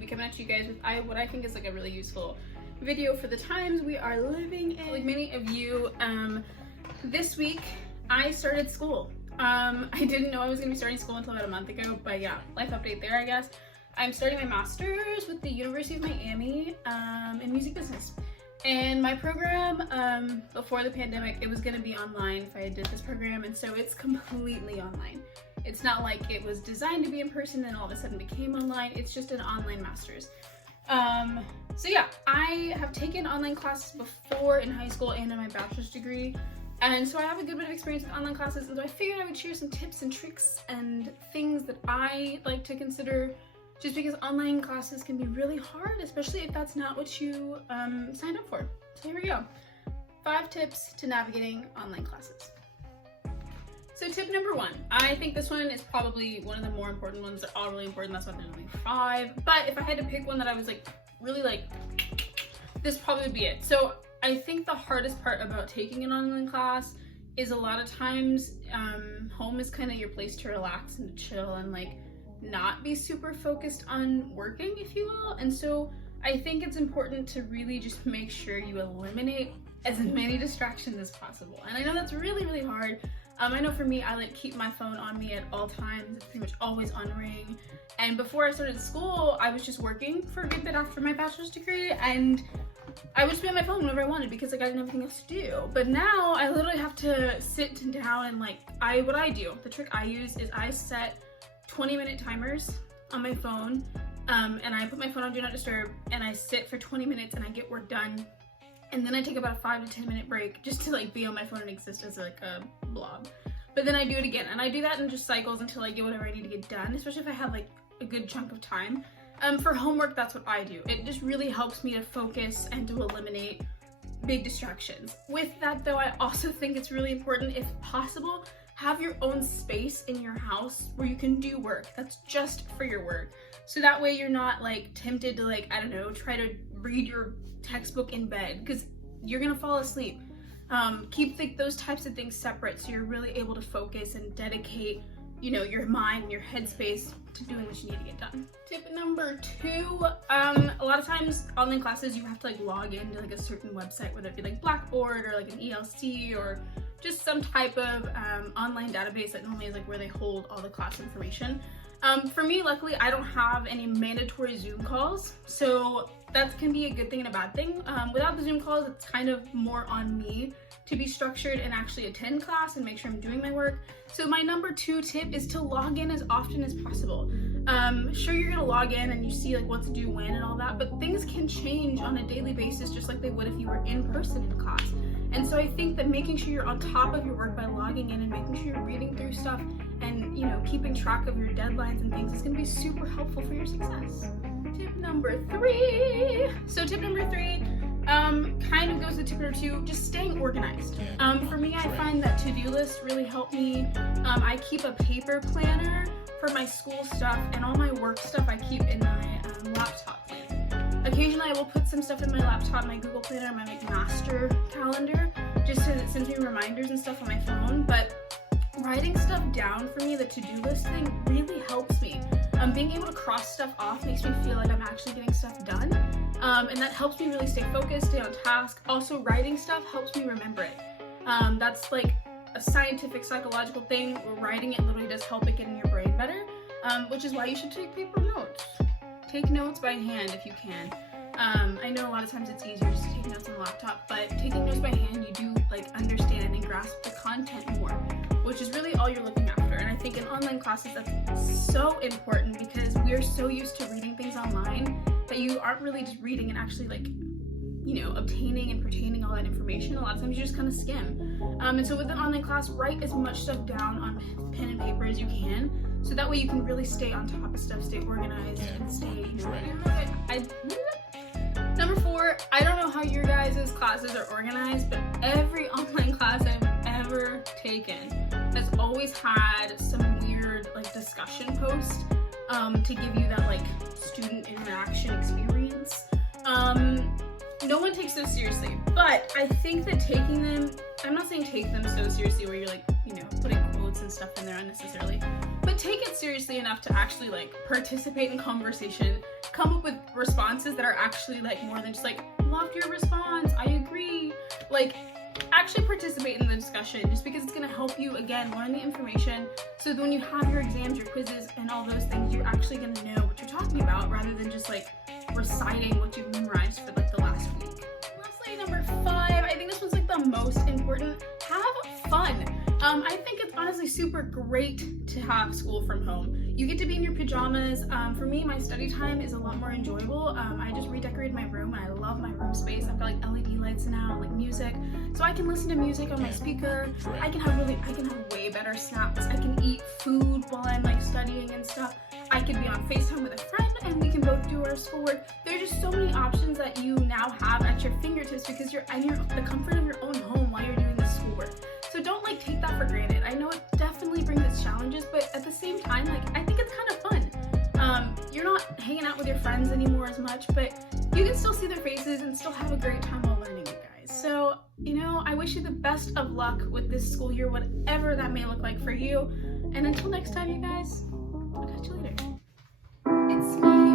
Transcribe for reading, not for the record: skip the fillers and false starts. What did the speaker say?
be coming at you guys with what I think is like a really useful video for the times we are living in. Like many of you, this week I started school. I didn't know I was gonna be starting school until about a month ago, but yeah, life update there, I guess. I'm starting my master's with the University of Miami in music business. And my program, before the pandemic, it was gonna be online if I did this program, and so it's completely online. It's not like it was designed to be in person and all of a sudden became online. It's just an online master's. So yeah, I have taken online classes before in high school and in my bachelor's degree. And so I have a good bit of experience with online classes, and so I figured I would share some tips and tricks and things that I like to consider, just because online classes can be really hard, especially if that's not what you signed up for. So here we go. 5 tips to navigating online classes. So tip number 1, I think this one is probably one of the more important ones. They're all really important, that's why there's only 5. But if I had to pick one that I was like, really like, this probably would be it. So I think the hardest part about taking an online class is a lot of times home is kind of your place to relax and to chill and like not be super focused on working, if you will. And so I think it's important to really just make sure you eliminate as many distractions as possible. And I know that's really, really hard. I know for me, I like keep my phone on me at all times. It's pretty much always on ring. And before I started school, I was just working for a good bit after my bachelor's degree, and I would just be on my phone whenever I wanted because like I didn't have anything else to do. But now I literally have to sit down and like, what I do, the trick I use is I set 20-minute timers on my phone, and I put my phone on Do Not Disturb, and I sit for 20 minutes and I get work done. And then I take about a 5 to 10 minute break just to like be on my phone and exist as like a blob. But then I do it again, and I do that in just cycles until I get whatever I need to get done, especially if I have like a good chunk of time. For homework, that's what I do. It just really helps me to focus and to eliminate big distractions. With that though, I also think it's really important, if possible, have your own space in your house where you can do work that's just for your work. So that way you're not like tempted to like, I don't know, try to read your textbook in bed because you're gonna fall asleep. Keep those types of things separate so you're really able to focus and dedicate, you know, your mind and your headspace to doing what you need to get done. Tip number 2, a lot of times online classes you have to like log into like a certain website, whether it be like Blackboard or like an ELC or just some type of online database that normally is like where they hold all the class information. For me, luckily, I don't have any mandatory Zoom calls, so that can be a good thing and a bad thing. Without the Zoom calls, it's kind of more on me to be structured and actually attend class and make sure I'm doing my work. So my number 2 tip is to log in as often as possible. Sure, you're gonna log in and you see like what's due when and all that, but things can change on a daily basis just like they would if you were in person in class. And so I think that making sure you're on top of your work by logging in and making sure you're reading through stuff and, you know, keeping track of your deadlines and things is gonna be super helpful for your success. Tip number 3. So tip number 3 kind of goes to tip number 2, just staying organized. For me, I find that to-do lists really help me. I keep a paper planner for my school stuff, and all my work stuff I keep in my laptop planner. Occasionally I will put some stuff in my laptop, my Google Planner, my like master calendar, just so that it sends me reminders and stuff on my phone. But writing stuff down for me, the to-do list thing, really helps me. Being able to cross stuff off makes me feel like I'm actually getting stuff done. And that helps me really stay focused, stay on task. Also, writing stuff helps me remember it. That's like a scientific, psychological thing where writing it literally does help it get in your brain better, which is why you should take paper notes. Take notes by hand if you can. I know a lot of times it's easier just to take notes on the laptop, but taking notes by hand, you do like understand and grasp the content more, which is really all you're looking after. And I think in online classes that's so important because we're so used to reading things online that you aren't really just reading and actually like, you know, obtaining and pertaining all that information. A lot of times you just kind of skim. And so with an online class, write as much stuff down on pen and paper as you can, so that way you can really stay on top of stuff, stay organized, and stay, you know, Number 4, I don't know how your guys' classes are organized, but every online class I've ever taken has always had some weird like discussion post to give you that like student interaction experience. No one takes those seriously, but I think that taking them, I'm not saying take them so seriously where you're like, you know, putting quotes and stuff in there unnecessarily, but take it seriously enough to actually like participate in conversation, come up with responses that are actually like more than just like, loved your response, I agree. Like, actually participate in the discussion, just because it's going to help you, again, learn the information, so that when you have your exams, your quizzes, and all those things, you're actually going to know what you're talking about, rather than just like reciting what you've memorized for like the last week. Lastly, number 5, I think this one's like the most important: have fun. I think it's honestly super great to have school from home. You get to be in your pajamas. For me, my study time is a lot more enjoyable. I just redecorated my room and I love my room space. I've got like LED lights now, like music, so I can listen to music on my speaker. I can have way better snacks. I can eat food while I'm like studying and stuff. I can be on FaceTime with a friend and we can both do our schoolwork. There are just so many options that you now have at your fingertips, because you're in the comfort of your own home while you're doing this schoolwork. So don't like take that for granted. I know it definitely brings its challenges, but at the same time, like, I think it's kind of fun. You're not hanging out with your friends anymore as much, but you can still see their faces and still have a great time while learning, you guys. So, I wish you the best of luck with this school year, whatever that may look like for you. And until next time, you guys, I'll catch you later. It's me.